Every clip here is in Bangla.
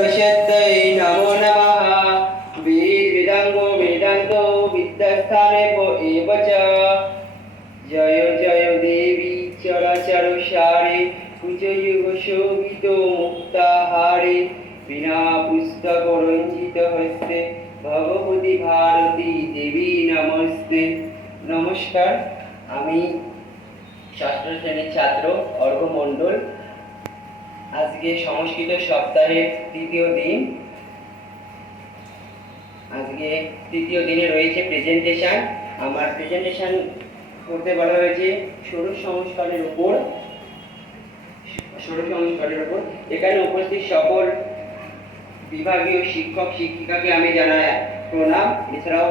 सरस्वत्यै नमो नमः। वेदांगो वेदांतो विद्यास्थाने एव च। जय जय देवी चराचर सारे कुचयुग शोभित मुक्ताहारे। बिना पुस्तक रंजित हस्ते भगवती भारती देवी नमस्ते। नमस्कार, আমি ষষ্ঠ শ্রেণীর ছাত্র অর্ঘ্য মণ্ডল। আজকে সংস্কৃত সপ্তাহের তৃতীয় দিন। আজকে তৃতীয় দিনে রয়েছে প্রেজেন্টেশন। আমার প্রেজেন্টেশন করতে বলা হয়েছে ষোড়শ সংস্কারের উপর। এখানে উপস্থিত সকল বিভাগীয় শিক্ষক শিক্ষিকাকে আমি জানাই প্রণাম। এছাড়াও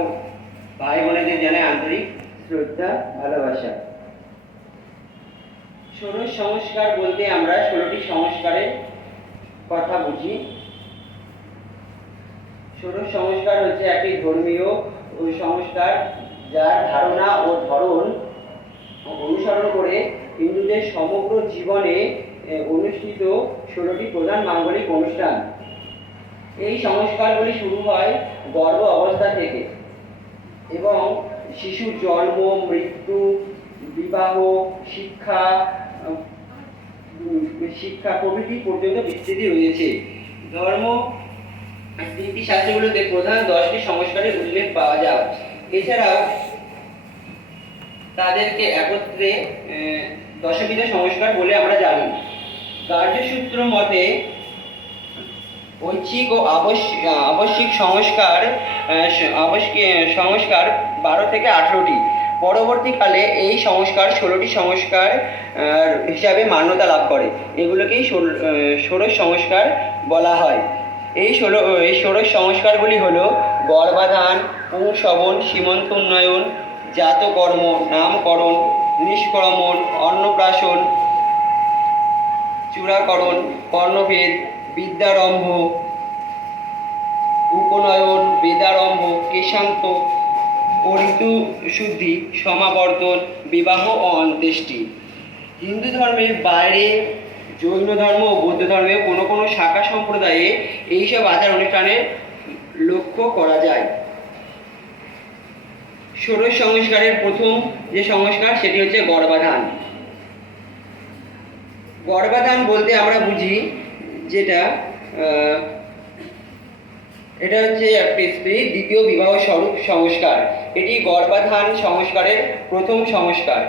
ভাই বোনেদের জানাই আন্তরিক শ্রদ্ধা ভালোবাসা। ষোড়শ সংস্কার বলতে আমরা 16টি সংস্কারের কথা বুঝি। ষোড়শ সংস্কার হচ্ছে একটি ধর্মীয় সংস্কার, যার ধারণা ও ধরন অনুসরণ করে হিন্দুদের সমগ্র জীবনে অনুষ্ঠিত 16টি প্রধান মাঙ্গলিক অনুষ্ঠান। এই সংস্কারগুলি শুরু হয় গর্ভ অবস্থা থেকে এবং শিশুর জন্ম, মৃত্যু, বিবাহ, শিক্ষা প্রভৃতি পর্যন্ত বিস্তৃতি রয়েছে। ধর্ম নীতিশাস্ত্রগুলোতে প্রধান 10টি সংস্কারের উল্লেখ পাওয়া যায়। এছাড়াও তাদেরকে একত্রে দশবিধ সংস্কার বলে আমরা জানি। কার্যসূত্র মতে ঐচ্ছিক ও আবশ্যিক সংস্কার 12 থেকে 18টি। পরবর্তীকালে এই সংস্কার 16টি সংস্কার হিসাবে মান্যতা লাভ করে। এগুলোকেই ষোড়শ সংস্কার বলা হয়। এই ষোড়শ সংস্কারগুলি হলো গর্ভাধান, পুংসবন, সীমন্ত উন্নয়ন, জাতকর্ম, নামকরণ, নিষ্ক্রমণ, অন্নপ্রাশন, চূড়াকরণ, কর্ণভেদ, বিদ্যারম্ভ, উপনয়ন, বেদারম্ভ, কেশান্ত, ঋতুশুদ্ধি, সমাবর্তন, বিবাহ ও অন্ত্যেষ্টি। হিন্দু ধর্মের বাইরে জৈন ধর্ম ও বৌদ্ধ ধর্মের কোনো কোনো শাখা সম্প্রদায়ে এইসব আচার অনুষ্ঠানের লক্ষ্য করা যায়। ষোড়শ সংস্কারের প্রথম যে সংস্কার সেটি হচ্ছে গর্ভাধান। গর্ভাধান বলতে আমরা বুঝি এটা হচ্ছে একটি স্ত্রীর দ্বিতীয় বিবাহ স্বরূপ সংস্কার। এটি গর্ভাধান সংস্কারের প্রথম সংস্কার।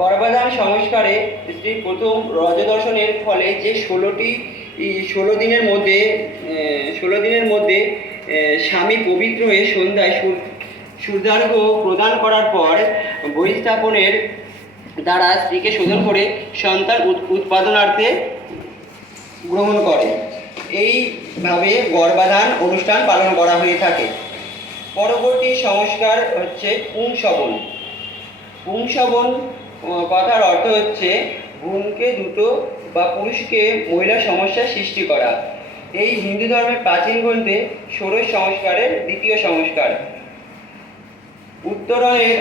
গর্ভাধান সংস্কারে স্ত্রীর প্রথম রজদর্শনের ফলে যে 16 দিনের মধ্যে স্বামী পবিত্র হয়ে সন্ধ্যায় সূর্যার্ঘ্য প্রদান করার পর বহিস্থাপনের দ্বারা স্ত্রীকে শোধন করে সন্তান উৎপাদনার্থে গ্রহণ করে। এইভাবে গর্ভাধান অনুষ্ঠান পালন করা হয়ে থাকে। পরবর্তী সংস্কার হচ্ছে পুংসবন। পুংসবন কথার অর্থ হচ্ছে ভ্রূণকে দ্রুত বা পুরুষকে মহিলা সমস্যার সৃষ্টি করা। এই হিন্দু ধর্মের প্রাচীন গ্রন্থে ষোড়শ সংস্কারের দ্বিতীয় সংস্কার। উত্তরণের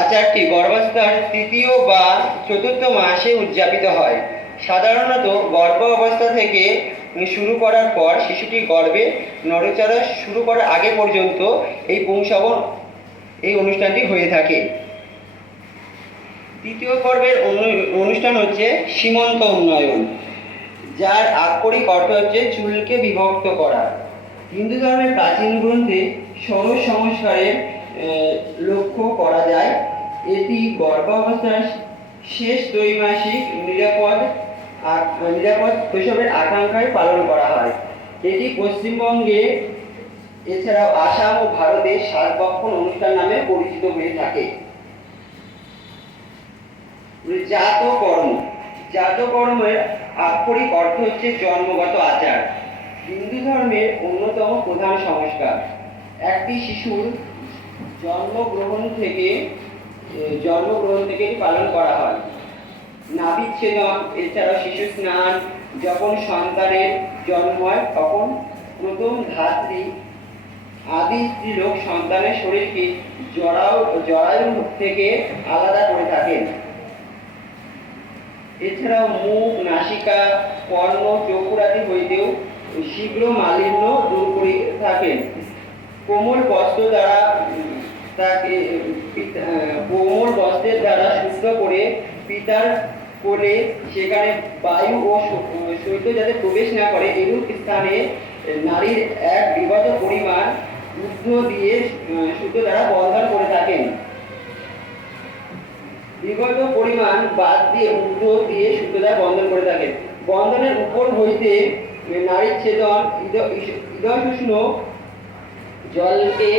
আচারটি গর্ভাবস্থার তৃতীয় বা চতুর্থ মাসে উদযাপিত হয়। সাধারণত গর্ভ অবস্থা থেকে শুরু করার পর শিশুটি গর্ভে নড়াচড়া শুরু করার আগে পর্যন্ত এই পুংসবন অনুষ্ঠানটি হয়ে থাকে। তৃতীয় পর্বের অনুষ্ঠান হচ্ছে সীমন্ত উন্নয়ন, যার আক্ষরিক অর্থ হচ্ছে চুলকে বিভক্ত করা। হিন্দু ধর্মের প্রাচীন গ্রন্থে ষোড়শ সংস্কারের লক্ষ্য করা যায়। এটি গর্ভাবস্থার শেষ ত্রৈমাসিক নিরাপদ প্রসবের আকাঙ্ক্ষায় পালন করা হয়। এটি পশ্চিমবঙ্গে এছাড়াও আসাম ও ভারতে সাতবক্ষণ অনুষ্ঠান নামে পরিচিত হয়ে থাকে। জাতকর্মের আক্ষরিক অর্থ হচ্ছে জন্মগত আচার। হিন্দু ধর্মের অন্যতম প্রধান সংস্কার। একটি শিশুর জন্মগ্রহণ থেকে পালন করা হয়। নাভিচ্ছেদন, এছাড়াও শিশু স্নান। যখন সন্তানের জন্ম হয় তখন প্রথম ধাত্রী আদি স্ত্রীলোক সন্তানের শরীরকে জরায়ু থেকে আলাদা করে থাকেন। এছাড়াও মুখ, নাসিকা, কর্ণ, চক্ষুরাদি হইতেও শীঘ্র মালিন্য দূর করে থাকেন। কোমল বস্ত্র দ্বারা তাকে কোমল বস্ত্রের দ্বারা শুদ্ধ করে পিতার কোলে সেখানে বায়ু ও শৈত্য যাতে প্রবেশ না করে এরূপ স্থানে নারীর এক বিগত পরিমাণ দুগ্ধ দিয়ে শুদ্ধ দ্বারা বন্ধন করে থাকেন। বিগত পরিমাণ বাদ দিয়ে ঊর্ধ্ব দিয়ে শুদ্ধ দ্বারা বন্ধন করে থাকেন। বন্ধনের উপর হইতে নারীর ছেদন ঈদশুষ্ণ জলকে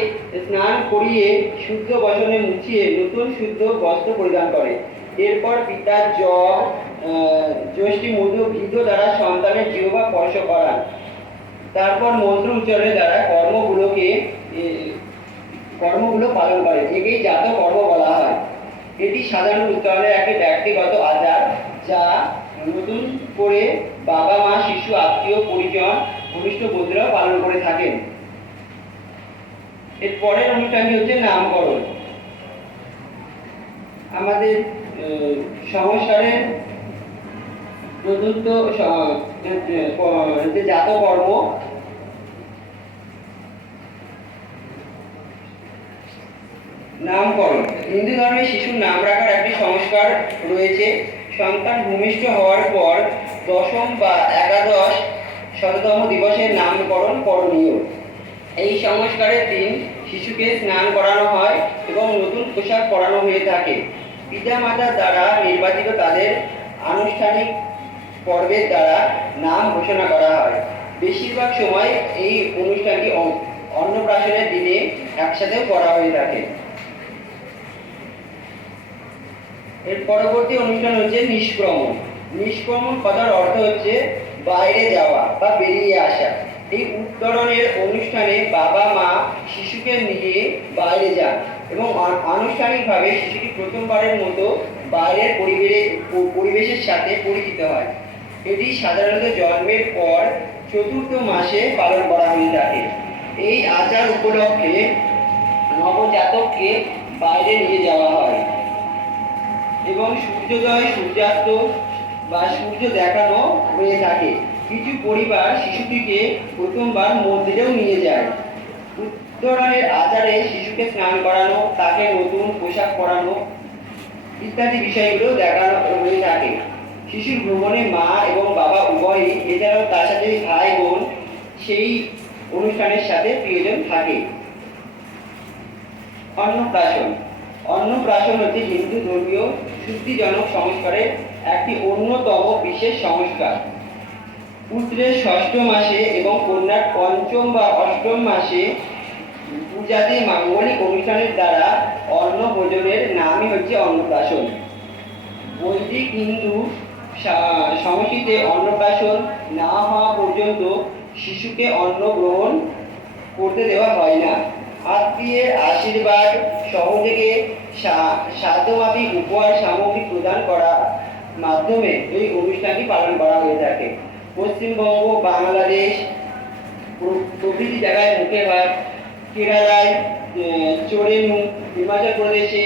স্নান করিয়ে শুদ্ধ বসনে মুছিয়ে নতুন শুদ্ধ বস্ত্র পরিধান করে। এরপর পিতার জল যষ্টি মধু ঘৃত দ্বারা সন্তানের জিহ্বা স্পর্শ করান। তারপর মন্ত্র উচ্চারণের দ্বারা কর্মগুলো পালন করে, একেই জাত কর্ম বলা হয়। এটি সাধারণ উচ্চারণের একটি ব্যক্তিগত আচার, যা নতুন করে বাবা মা শিশু আত্মীয় পরিজন ঘনিষ্ঠ বন্ধুরা পালন করে থাকেন। এর পরের অনুষ্ঠানটি হচ্ছে নামকরণ। আমাদের সংস্কারের চতুর্থ জাত কর্ম। নামকরণ হিন্দু ধর্মে শিশুর নাম রাখার একটি সংস্কার রয়েছে। সন্তান ভূমিষ্ঠ হওয়ার পর দশম বা একাদশ শততম দিবসের নামকরণ করণীয়। এই সংস্কারের দিন শিশুকে স্নান করানো হয় এবং নতুন পোশাক পরানো হয়ে থাকে। পিতা মাতার দ্বারা নির্বাচিত তাদের আনুষ্ঠানিক পর্বের দ্বারা নাম ঘোষণা করা হয়। বেশিরভাগ সময় এই অনুষ্ঠানটি অন্নপ্রাশনের দিনে একসাথে করা হয়ে থাকে। এর পরবর্তী অনুষ্ঠান হচ্ছে নিষ্ক্রমণ। নিষ্ক্রমণ কথার অর্থ হচ্ছে বাইরে যাওয়া বা বেরিয়ে আসা। এই উত্তরণের অনুষ্ঠানে বাবা মা শিশুকে নিয়ে বাইরে যান এবং আনুষ্ঠানিকভাবে শিশুটি প্রথমবারের মতো বাইরের পরিবেশের সাথে পরিচিত হয়। এটি সাধারণত জন্মের পর চতুর্থ মাসে পালন করা হয়ে থাকে। এই আচার উপলক্ষে নবজাতককে বাইরে নিয়ে যাওয়া হয় এবং সূর্যোদয় সূর্যাস্ত বা সূর্য দেখানো হয়ে থাকে। কিছু পরিবার শিশুটিকে প্রথমবার মন্দিরেও নিয়ে যায়। উত্তরণের আচারে শিশুকে স্নান করানো, তাকে নতুন পোশাক পরানো ইত্যাদি বিষয়গুলো দেখানো হয়ে থাকে। শিশুর ভ্রমণে মা এবং বাবা উভয়ই, এছাড়াও তার সাথে ভাই বোন সেই অনুষ্ঠানের সাথে প্রিয়জন থাকে। অন্নপ্রাশন। অন্নপ্রাশন হচ্ছে হিন্দু ধর্মীয় শুদ্ধিজনক সংস্কারের একটি অন্যতম বিশেষ সংস্কার। পুত্রের ষষ্ঠ মাসে এবং কন্যার পঞ্চম বা অষ্টম মাসে পূজাতে মাঙ্গলিক অনুষ্ঠানের দ্বারা অন্ন ভোজনের নামই হচ্ছে অন্নপ্রাশন। বৈদিক হিন্দু সংস্কৃতিতে অন্নপ্রাশন না হওয়া পর্যন্ত শিশুকে অন্ন গ্রহণ করতে দেওয়া হয় না। আত্মীয়ের আশীর্বাদ, সহযোগে সাধ্যমাফিক উপহার সামগ্রী প্রদান করার মাধ্যমে এই অনুষ্ঠানটি পালন করা হয়ে থাকে। পশ্চিমবঙ্গ, বাংলাদেশ প্রভৃতি জায়গায় মুখে ভাত, কেরালায় চোরেনু, হিমাচল প্রদেশে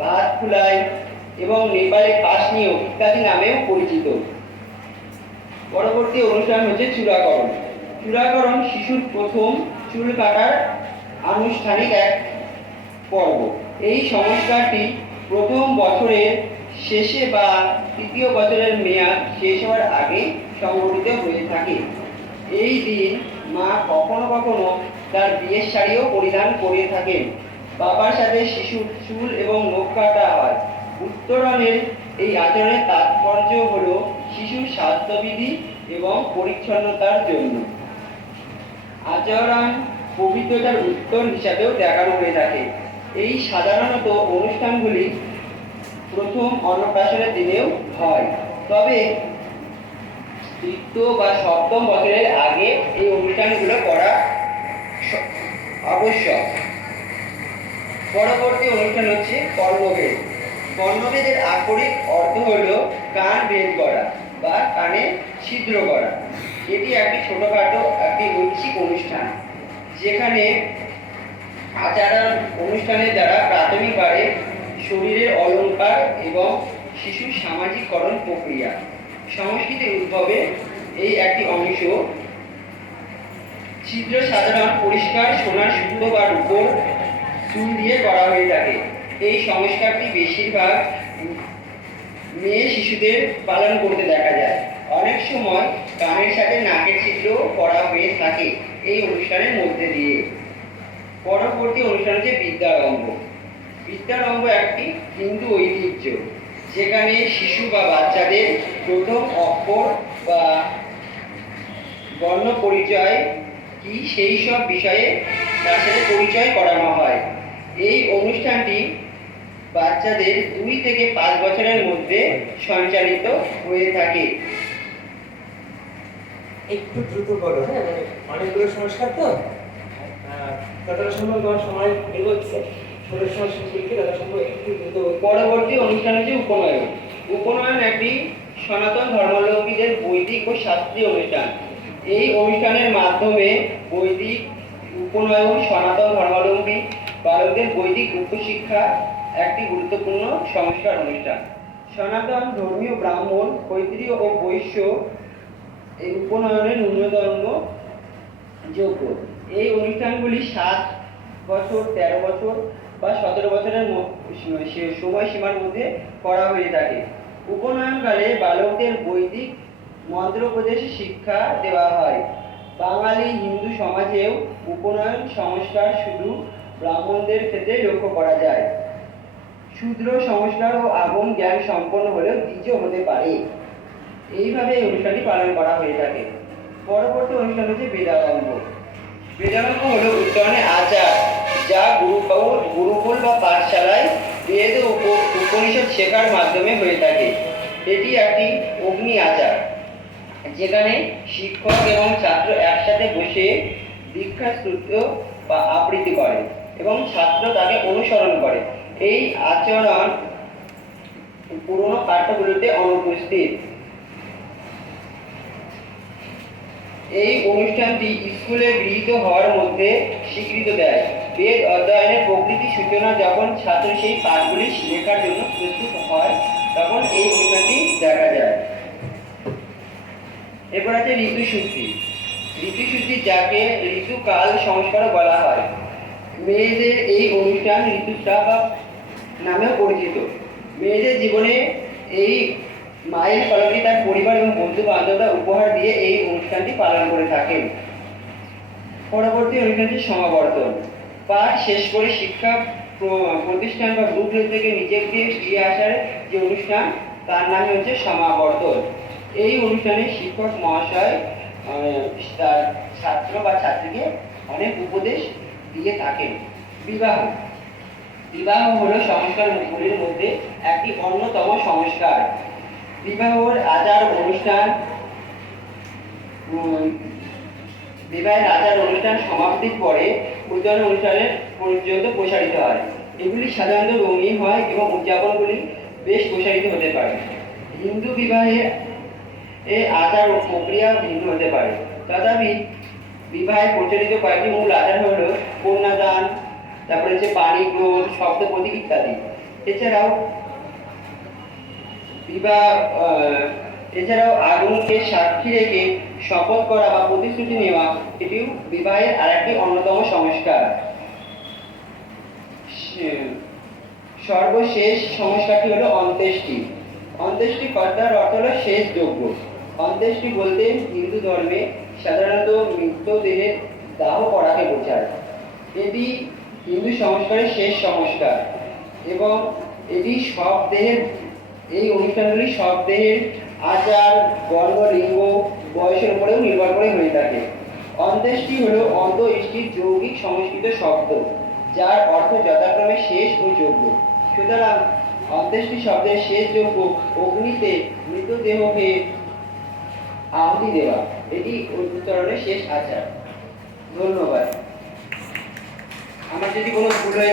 ভাত ফুলাই এবং নেপালে কাশনীয় ইত্যাদি নামেও পরিচিত। পরবর্তী অনুষ্ঠান হচ্ছে চূড়াকরণ। চূড়াকরণ শিশুর প্রথম চুল কাটার আনুষ্ঠানিক এক পর্ব। এই সংস্কারটি প্রথম বছরের শেষে বা তৃতীয় বছরের মেয়াদ শেষ হওয়ার আগে সংগঠিত হয়ে থাকে। এই দিন মা কখনো কখনো তার বিয়ের শাড়িও পরিধান করে থাকেন। বাবার সাথে শিশুর চুল এবং নখ কাটা হয়। উত্তরণের এই আচরণের তাৎপর্য হল শিশুর স্বাস্থ্যবিধি এবং পরিচ্ছন্নতার জন্য। আচরণ পবিত্রতার উত্তর হিসাবেও দেখানো হয়ে থাকে। এই সাধারণত অনুষ্ঠানগুলি প্রথম অন্নপ্রাশনের দিনেও হয়, তবে তৃতীয় বা সপ্তম বছরের আগে এই অনুষ্ঠানগুলো করা আবশ্যক। পরবর্তী অনুষ্ঠান হচ্ছে কর্ণভেদ। কর্ণভেদের আক্ষরিক অর্থ হল কান ভেদ করা বা কানে ছিদ্র করা। এটি একটি ছোটখাটো একটি ঐচ্ছিক অনুষ্ঠান, যেখানে আচরণ অনুষ্ঠানের দ্বারা প্রাথমিকভাবে শরীরের অলঙ্কার এবং শিশুর সামাজিককরণ প্রক্রিয়া। সংস্কৃতির উদ্ভবে এই একটি অংশ ছিদ্র সাধারণ পরিষ্কার সোনার সুতো বা রূপোর চুল দিয়ে করা হয়ে থাকে। এই সংস্কারটি বেশিরভাগ মেয়ে শিশুদের পালন করতে দেখা যায়। অনেক সময় কানের সাথে নাকের ছিদ্র করা হয়ে থাকে এই অনুষ্ঠানের মধ্যে দিয়ে। পরবর্তী অনুষ্ঠান হচ্ছে বিদ্যারম্ভ। বিদ্যারম্ভ একটি হিন্দু ঐতিহ্য, যেখানে শিশু বা বাচ্চাদের প্রথম অক্ষর বা বর্ণ পরিচয় কি সেই সব বিষয়ে তার সাথে পরিচয় করানো হয়। এই অনুষ্ঠানটি বাচ্চাদের 2 থেকে 5 বছরের মধ্যে সঞ্চালিত হয়ে থাকে। একটু দ্রুত বলো, হ্যাঁ, মানে অনেকগুলো সংস্কার তো যতটা সম্ভব তোমার সময় এগোচ্ছে, ছোটের সময় শিশুকে যতটা সম্ভব একটু দ্রুত। পরবর্তী অনুষ্ঠান হচ্ছে উপনয়ন। উপনয়ন একটি সনাতন ধর্মাবলম্বীদের বৈদিক ও শাস্ত্রীয় অনুষ্ঠান। এই অনুষ্ঠানের মাধ্যমে বৈদিক উপনয়ন সনাতন ধর্মাবলম্বী বালকদের বৈদিক উচ্চশিক্ষা একটি গুরুত্বপূর্ণ সংস্কার অনুষ্ঠান। সনাতন ধর্মীয় ব্রাহ্মণ, ক্ষত্রিয় ও বৈশ্য এই উপনয়নের ন্যূনতম যোগ্য। এই অনুষ্ঠানগুলি 7 বছর, 13 বছর বা 17 বছরের সময়সীমার মধ্যে করা হয়ে থাকে। উপনয়নকালে বালকদের বৈদিক মন্ত্রোপদেশ শিক্ষা দেওয়া হয়। বাঙালি হিন্দু সমাজেও উপনয়ন সংস্কার শুধু ব্রাহ্মণদের ক্ষেত্রে লক্ষ্য করা যায়। শূদ্র সংস্কার ও আগম জ্ঞান সম্পন্ন হলেও দ্বিজ হতে পারে। এইভাবে এই অনুষ্ঠানটি পালন করা হয়ে থাকে। পরবর্তী অনুষ্ঠান হচ্ছে বেদারম্ভ। বেদারম্ভ হলো উচ্চারণের আচার, যা গুরুকুল বা পাঠশালায় বেদ ও উপনিষদ শেখার মাধ্যমে হয়ে থাকে। এটি একটি অগ্নি আচার, যেখানে শিক্ষক এবং ছাত্র একসাথে বসে দীক্ষা স্তোত্র বা আবৃত্তি করে এবং ছাত্র তাকে অনুসরণ করে। এই আচরণ পুরনো পাঠ্যগুলিতে অনুপস্থিত। এই অনুষ্ঠানটি স্কুলে গৃহীত হওয়ার মধ্যে স্বীকৃতি দেয়। বেদ অধ্যয়নের প্রকৃতি সূচনা যখন ছাত্র সেই পাঠগুলি লেখার জন্য প্রস্তুত হয়, তখন এই অনুষ্ঠানটি দেখা যায়। এরপর আছে ঋতুশুদ্ধি। ঋতুশুদ্ধি, যাকে ঋতুকাল সংস্কার বলা হয়, মেয়েদের এই অনুষ্ঠান ঋতুস্রাব নামেও পরিচিত। মেয়েদের জীবনে এই মায়ের ফলকে তার পরিবার এবং বন্ধু বান্ধবরা উপহার দিয়ে এই অনুষ্ঠানটি পালন করে থাকেন। পরবর্তী অনুষ্ঠানটি সমাবর্তন। পাঠ শেষ করে শিক্ষা প্রতিষ্ঠান বা গ্রুপ থেকে নিজেকে ফিরে আসার যে অনুষ্ঠান, তার নাম হচ্ছে সমাবর্তন। এই অনুষ্ঠানে শিক্ষক মহাশয় তার ছাত্র বা ছাত্রীকে অনেক উপদেশ দিয়ে থাকেন। বিবাহ। বিবাহ হলো সংস্কারগুলির মধ্যে একটি অন্যতম সংস্কার। বিবাহের আচার অনুষ্ঠান সমাপ্তির পরে উদ্যান অনুষ্ঠানের পর্যন্ত প্রসারিত হয়। এগুলি সাধারণত রঙিন হয় এবং উদযাপনগুলি বেশ প্রসারিত হতে পারে। হিন্দু বিবাহের আচার ও প্রক্রিয়া ভিন্ন হতে পারে, তথাপি বিবাহে প্রচলিত কয়েকটি মূল আচার হলো কন্যাদান, তারপরে হচ্ছে পানি গ্রহণ, সপ্তপদী ইত্যাদি। এছাড়াও আগুনকে সাক্ষী রেখে শপথ করা বা প্রতিশ্রুতি নেওয়া, এটিও বিবাহের আরেকটি অন্যতম সংস্কার। সর্বশেষ সংস্কারটি হলো অন্ত্যেষ্টি। অন্ত্যেষ্টি কথার অর্থ হলো শেষ যজ্ঞ। অন্ত্যেষ্টি বলতে হিন্দু ধর্মে সাধারণত মৃতদেহের দাহ করাকে বোঝায়। এটি হিন্দু সংস্কারের শেষ সংস্কার এবং এটি সব দেহের এই অনুষ্ঠানগুলি সব দেহের আচার, বর্ণ, লিঙ্গ, বয়সের উপরেও নির্ভর করে হয়ে থাকে। অন্ত্যেষ্টি হলো অন্ত ইষ্টির যৌগিক সংস্কৃত শব্দ, যার অর্থ যথাক্রমে শেষ ও যজ্ঞ। সুতরাং অন্ত্যেষ্টি শব্দের শেষ যজ্ঞ, অগ্নিতে মৃতদেহকে আহুতি দেওয়া, এটি উত্তরণের শেষ আচার। ধন্যবাদ। আমার যদি কোনো ভুল হয়ে